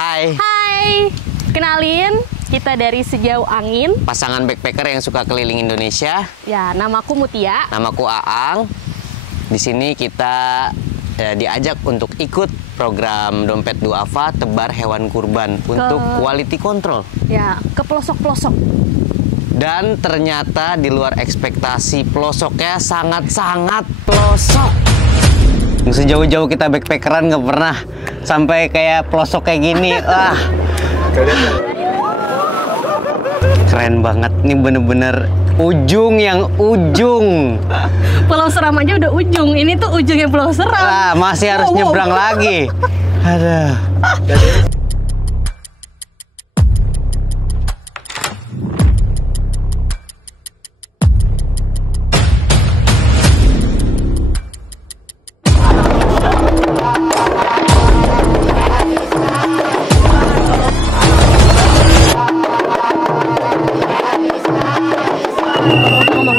Hai. Hai, kenalin kita dari Sejauh Angin. Pasangan backpacker yang suka keliling Indonesia. Ya, namaku Mutia. Namaku Aang. Di sini kita diajak untuk ikut program Dompet Duafa tebar hewan kurban untuk quality control. Ya, ke pelosok-pelosok. Dan ternyata di luar ekspektasi, pelosoknya sangat-sangat pelosok. Sejauh-jauh kita backpackeran nggak pernah sampai kayak pelosok kayak gini. Wah, keren banget. Ini bener-bener ujung yang ujung. Pulau Seram aja udah ujung. Ini tuh ujungnya Pulau Seram. Ah, masih harus nyebrang lagi. Aduh.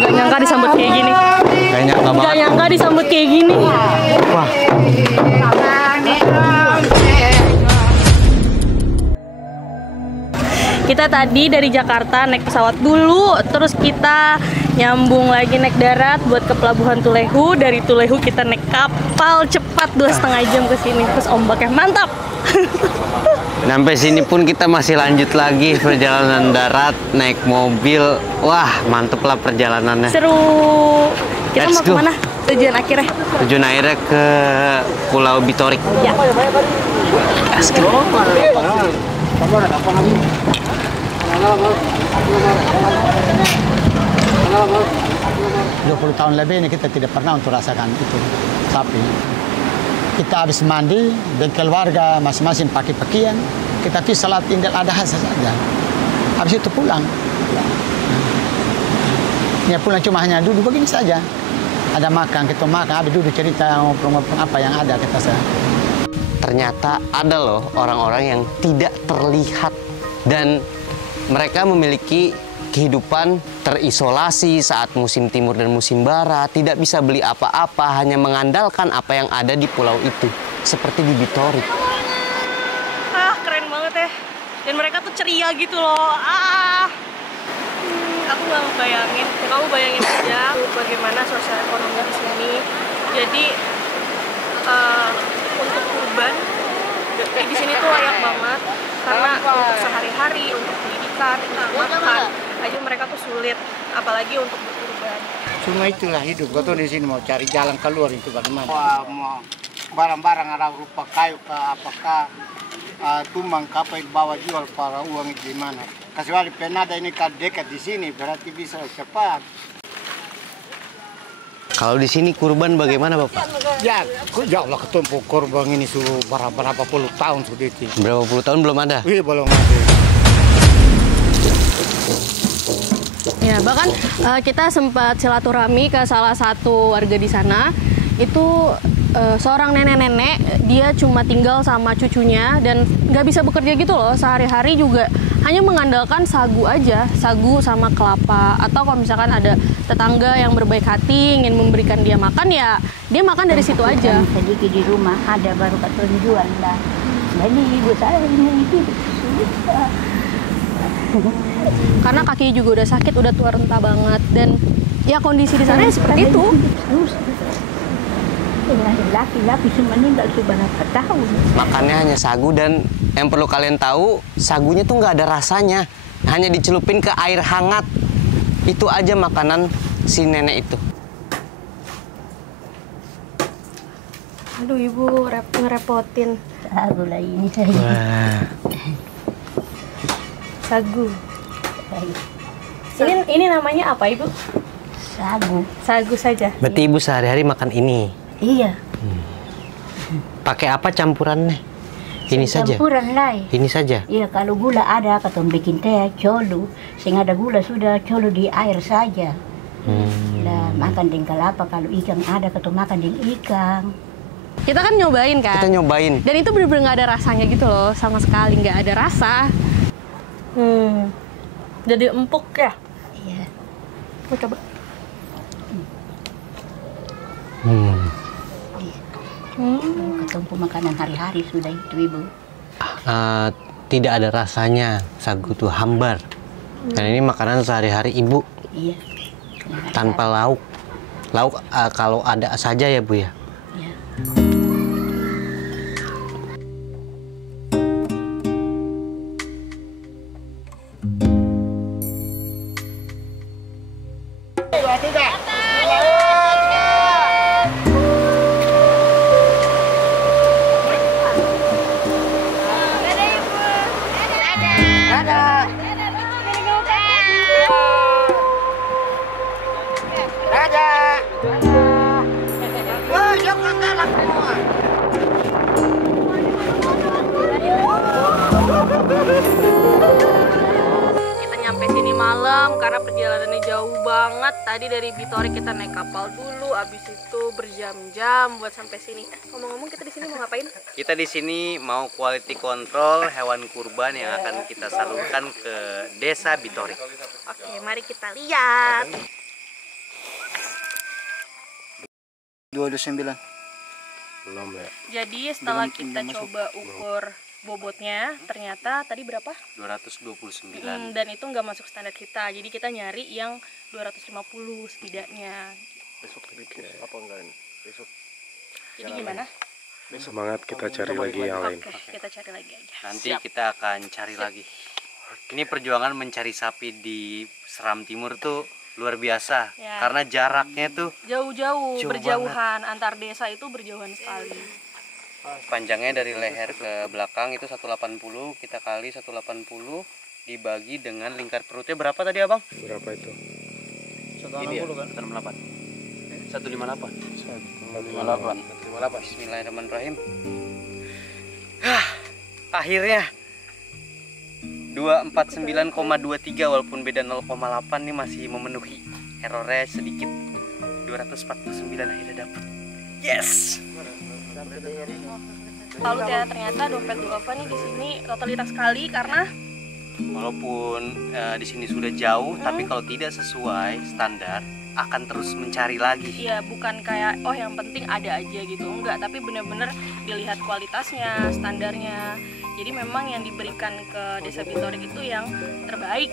Gak nyangka disambut kayak gini. Gak nyangka disambut kayak gini. Wah. Kita tadi dari Jakarta naik pesawat dulu, terus kita nyambung lagi naik darat buat ke Pelabuhan Tulehu. Dari Tulehu kita naik kapal cepat 2,5 jam ke sini. Terus ombaknya mantap. Sampai sini pun kita masih lanjut lagi perjalanan darat, naik mobil. Wah, mantep lah perjalanannya. Seru. Kita Let's mau go. kemana? Tujuan akhirnya? Tujuan akhirnya ke Pulau Bitorik. Ya. Let's go. 20 tahun lebih ini kita tidak pernah untuk rasakan itu sapi. Kita habis mandi, dan keluarga masing-masing pakai pakaian, kita pergi salat Idul Adha saja. Habis itu pulang. Ya pulang cuma hanya duduk begini saja. Ada makan, kita makan, habis duduk cerita ngobrol-ngobrol apa yang ada kita saja. Ternyata ada loh orang-orang yang tidak terlihat dan mereka memiliki kehidupan terisolasi saat musim timur dan musim barat, tidak bisa beli apa-apa, hanya mengandalkan apa yang ada di pulau itu, seperti di Bitorik. Ah, keren banget ya. Dan mereka tuh ceria gitu loh. Aku nggak ngebayangin. Kamu bayangin aja bagaimana sosial ekonomi di sini. Jadi untuk kurban di sini tuh layak banget karena untuk sehari-hari, untuk pendidikan, untuk makan aja mereka tuh sulit, apalagi untuk berkurban. Cuma itulah hidup. Kau di sini mau cari jalan keluar itu bagaimana? Wah, mau barang-barang ada rupa kayu ke apakah tumbang kapal bawa jual para uang itu gimana? Kecuali penada ini kan dekat di sini berarti bisa cepat. Kalau di sini kurban bagaimana Bapak? Ya Allah ketumpu korban ini sudah berapa puluh tahun sudah itu. Berapa puluh tahun belum ada? Wih, belum ada. Ya, bahkan kita sempat silaturahmi ke salah satu warga di sana. Itu seorang nenek-nenek, dia cuma tinggal sama cucunya dan nggak bisa bekerja gitu loh. Sehari-hari juga hanya mengandalkan sagu aja, sagu sama kelapa. Atau kalau misalkan ada tetangga yang berbaik hati ingin memberikan dia makan, ya dia makan dari situ aja. Sedikit di rumah ada baru katun jual lah. Jadi ibu saya ini susah. Karena kaki juga udah sakit, udah tua renta banget, dan ya kondisi di sana ya seperti itu. Laki-laki semua meninggal sudah berapa tahun. Makannya hanya sagu dan yang perlu kalian tahu, sagunya tuh nggak ada rasanya. Hanya dicelupin ke air hangat. Itu aja makanan si nenek itu. Aduh ibu, ngerepotin. Sagu lah ini saya. Wah. Sagu. Ini namanya apa ibu? Sagu. Sagu saja. Berarti ibu sehari-hari makan ini. Iya. Pakai apa campurannya? Ini saja. Campuran lain. Ini saja. Iya, kalau gula ada, katong bikin teh, colo. Sing ada gula sudah colo di air saja. Nah, makan dengan kelapa, kalau ikan ada, katong makan dengan ikan. Kita kan nyobain kan? Kita nyobain. Dan itu bener-bener nggak ada rasanya gitu loh, sama sekali nggak ada rasa. Jadi empuk ya? Iya. Mau coba? Ketemu makanan hari-hari sudah itu ibu. tidak ada rasanya, sagu tuh hambar. Dan ini makanan sehari-hari ibu. Iya. Tanpa lauk. Lauk kalau ada saja ya Bu ya. Iya. Kita nyampe sini malam karena perjalanannya jauh banget. Tadi dari Bitori kita naik kapal dulu, abis itu berjam-jam buat sampai sini. Ngomong-ngomong, kita di sini mau ngapain? Kita di sini mau quality control hewan kurban yang akan kita salurkan ke Desa Bitori. Oke, mari kita lihat. 229. Belum ya. Jadi setelah kita coba ukur bobotnya, ternyata tadi berapa? 229. Dan itu nggak masuk standar kita. Jadi kita nyari yang 250 setidaknya. Besok apa enggak ini? Besok Jadi gimana? semangat kita cari lagi yang lain. Oke, kita cari lagi aja. Nanti kita akan cari lagi. Ini perjuangan mencari sapi di Seram Timur tuh luar biasa. Ya. Karena jaraknya tuh Jauh-jauh, Jauh berjauhan antar desa itu berjauhan sekali. panjangnya dari leher ke belakang itu 180, kita kali 180 dibagi dengan lingkar perutnya berapa tadi Abang? Berapa itu? Ini ya, 158. 158. Bismillahirrahmanirrahim. Akhirnya 249,23 walaupun beda 0,8 nih masih memenuhi. Errornya sedikit. 249 akhirnya dapat. Yes. Lalu ya, ternyata dompet duafa nih di sini totalitas sekali karena Walaupun di sini sudah jauh, tapi kalau tidak sesuai standar akan terus mencari lagi. ya bukan kayak oh yang penting ada aja gitu, enggak, tapi bener-bener dilihat kualitasnya, standarnya. Jadi memang yang diberikan ke Desa Bitori itu yang terbaik.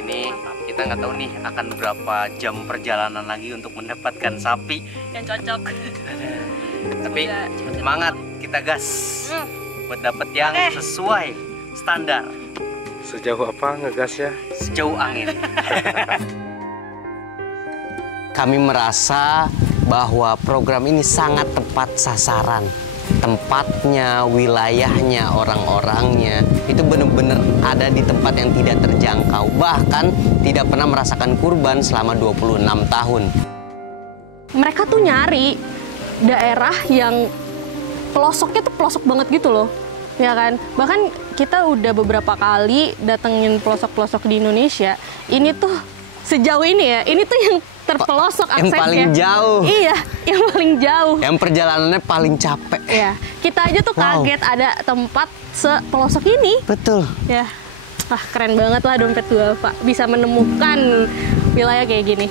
Ini kita nggak tahu nih akan berapa jam perjalanan lagi untuk mendapatkan sapi. Yang cocok. Tapi Semoga cepet-cepet. semangat, kita gas buat dapet yang Oke. sesuai standar. Sejauh apa ngegasnya? Sejauh angin. Kami merasa bahwa program ini sangat tepat sasaran. Tempatnya, wilayahnya, orang-orangnya itu benar-benar ada di tempat yang tidak terjangkau. Bahkan tidak pernah merasakan kurban selama 26 tahun. Mereka tuh nyari daerah yang pelosoknya tuh pelosok banget gitu loh, ya kan? Bahkan kita udah beberapa kali datengin pelosok-pelosok di Indonesia. Ini tuh sejauh ini ya, ini tuh yang terpelosok Yang aksesnya. paling jauh. Iya, yang paling jauh. Yang perjalanannya paling capek. Ya, kita aja tuh Wow. kaget ada tempat sepelosok ini. Betul. Ya, wah keren banget lah dompet duafa bisa menemukan wilayah kayak gini.